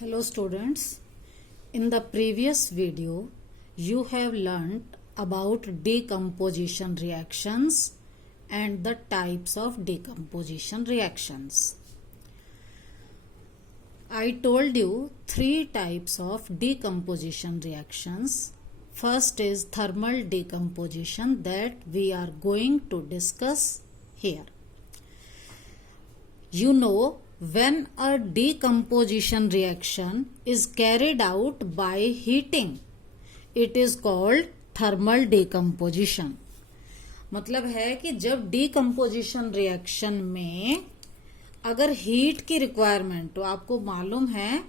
Hello students, in the previous video you have learnt about decomposition reactions and the types of decomposition reactions. I told you three types of decomposition reactions. First is thermal decomposition that we are going to discuss here. You know, when a decomposition reaction is carried out by heating, it is called thermal decomposition. मतलब है कि जब decomposition reaction में अगर heat की requirement, तो आपको मालूम है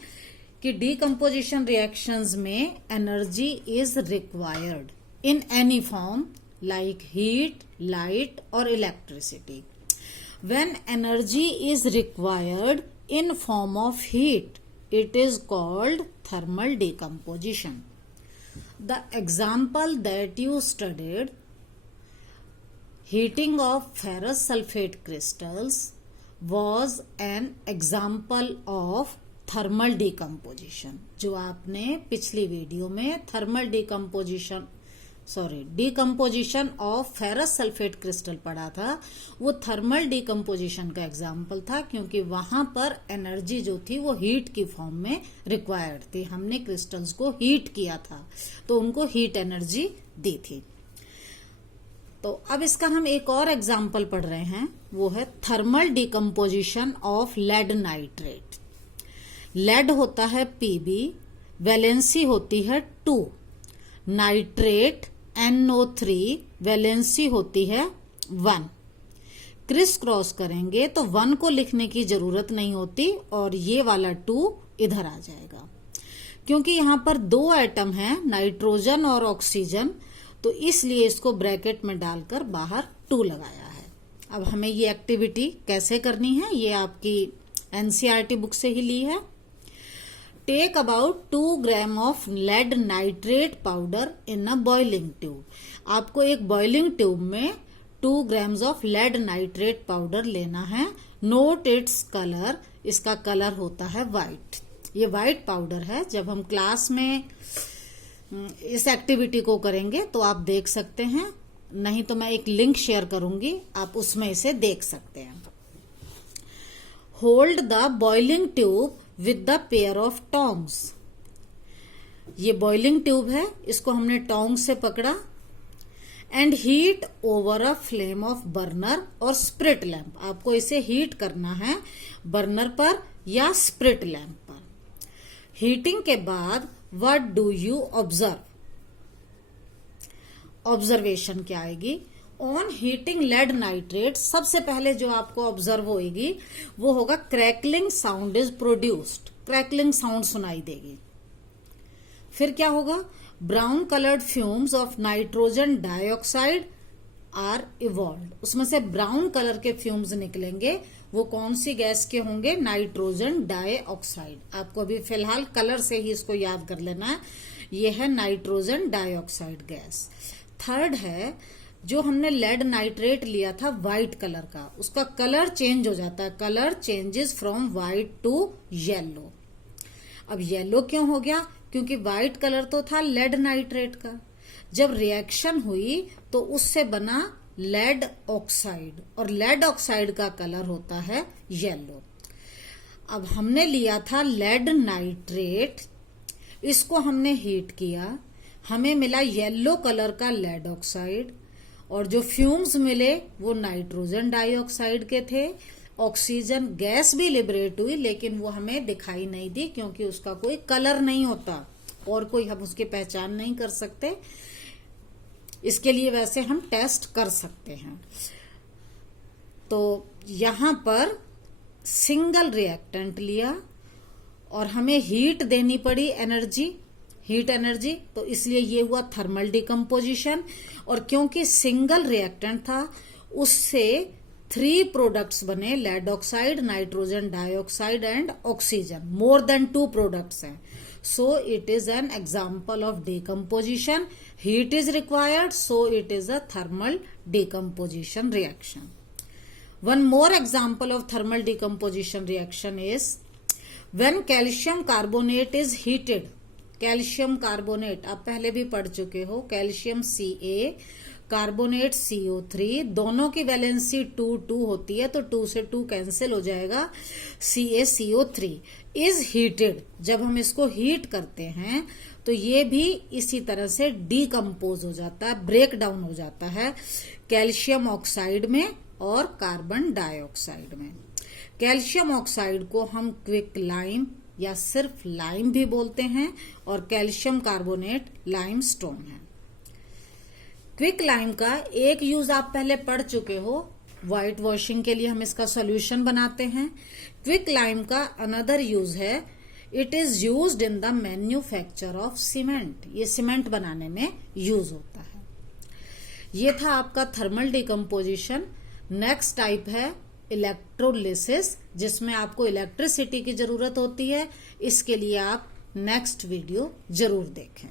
कि decomposition reactions में energy is required in any form like heat, light और electricity. When energy is required in form of heat, it is called thermal decomposition. The example that you studied, heating of ferrous sulfate crystals, was an example of thermal decomposition. जो आपने पिछली video में thermal decomposition of ferrous sulphate crystal पढ़ा था, वो thermal decomposition का example था, क्योंकि वहां पर एनर्जी जो थी वो हीट की फॉर्म में रिक्वायर्ड थी. हमने क्रिस्टल्स को हीट किया था तो उनको हीट एनर्जी दी थी. तो अब इसका हम एक और एग्जाम्पल पढ़ रहे हैं, वो है thermal decomposition of lead nitrate. Lead होता है Pb, वैलेंसी होती है 2, नाइट्रेट NO3 वैलेंसी होती है 1. क्रिस क्रॉस करेंगे तो 1 को लिखने की जरूरत नहीं होती और ये वाला 2 इधर आ जाएगा, क्योंकि यहां पर 2 एटम हैं, नाइट्रोजन और ऑक्सीजन, तो इसलिए इसको ब्रैकेट में डालकर बाहर 2 लगाया है. अब हमें ये एक्टिविटी कैसे करनी है, ये आपकी NCERT बुक से ही ली है. Take about 2 gram of lead nitrate powder in a boiling tube. आपको एक बॉइलिंग ट्यूब में 2 grams of lead nitrate powder लेना है. नोट इट्स कलर, इसका कलर होता है व्हाइट. ये व्हाइट पाउडर है. जब हम क्लास में इस एक्टिविटी को करेंगे तो आप देख सकते हैं, नहीं तो मैं एक लिंक शेयर करूंगी, आप उसमें इसे देख सकते हैं. Hold the boiling tube with the pair of tongs. ये बॉइलिंग ट्यूब है, इसको हमने टोंग से पकड़ा. And heat over a flame of burner और स्प्रिट लैंप. आपको इसे हीट करना है बर्नर पर या स्प्रिट लैंप पर. हीटिंग के बाद what do you observe? Observation क्या आएगी? ऑन हीटिंग लेड नाइट्रेट, सबसे पहले जो आपको ऑब्जर्व होगी वो होगा crackling sound is produced. Crackling sound सुनाई देगी. फिर क्या होगा? Brown coloured fumes of nitrogen dioxide are evolve. उसमें से ब्राउन कलर के फ्यूम्स निकलेंगे. वो कौन सी गैस के होंगे? Nitrogen dioxide. आपको अभी फिलहाल कलर से ही इसको याद कर लेना है. ये है नाइट्रोजन डाइऑक्साइड गैस. थर्ड है, जो हमने लेड नाइट्रेट लिया था व्हाइट कलर का, उसका कलर चेंज हो जाता है. Colour changes from white to yellow. अब येलो क्यों हो गया? क्योंकि व्हाइट कलर तो था लेड नाइट्रेट का. जब रिएक्शन हुई तो उससे बना लेड ऑक्साइड, और लेड ऑक्साइड का कलर होता है येलो. अब हमने लिया था लेड नाइट्रेट, इसको हमने हीट किया, हमें मिला येलो कलर का लेड ऑक्साइड, और जो फ्यूम्स मिले वो नाइट्रोजन डाइऑक्साइड के थे. ऑक्सीजन गैस भी लिबरेट हुई, लेकिन वो हमें दिखाई नहीं दी, क्योंकि उसका कोई कलर नहीं होता और कोई हम उसकी पहचान नहीं कर सकते. इसके लिए वैसे हम टेस्ट कर सकते हैं. तो यहां पर सिंगल रिएक्टेंट लिया और हमें हीट देनी पड़ी, एनर्जी, हीट एनर्जी, तो इसलिए ये हुआ थर्मल डिकम्पोजिशन. और क्योंकि सिंगल रिएक्टेंट था, उससे 3 प्रोडक्ट्स बने, lead oxide, nitrogen dioxide and oxygen. More than 2 products हैं. So it is an example of decomposition. Heat is required, so it is a thermal decomposition reaction. One more example of thermal decomposition reaction is when calcium carbonate is heated, calcium carbonate आप पहले भी पढ़ चुके हो, calcium Ca carbonate CO3, दोनों की valency 2 होती है, तो 2 से 2 कैंसिल हो जाएगा, CaCO3 इज हीटेड, जब हम इसको हीट करते हैं तो ये भी इसी तरह से डीकम्पोज हो जाता है, ब्रेक डाउन हो जाता है कैल्शियम ऑक्साइड में और कार्बन डाइऑक्साइड में। कैल्शियम ऑक्साइड को हम क्विक लाइम या सिर्फ लाइम भी बोलते हैं, और कैल्शियम कार्बोनेट लाइम स्टोन है। क्विक लाइम का एक यूज आप पहले पढ़ चुके हो, व्हाइट वॉशिंग के लिए हम इसका सॉल्यूशन बनाते हैं। क्विक लाइम का अनदर यूज है, it is used in the manufacture of cement, ये सीमेंट बनाने में यूज होता है। ये था आपका थर्मल डिकम्पोजिशन। नेक्स्ट टाइप है इलेक्ट्रोलिसिस, जिसमें आपको इलेक्ट्रिसिटी की जरूरत होती है। इसके लिए आप नेक्स्ट वीडियो जरूर देखें।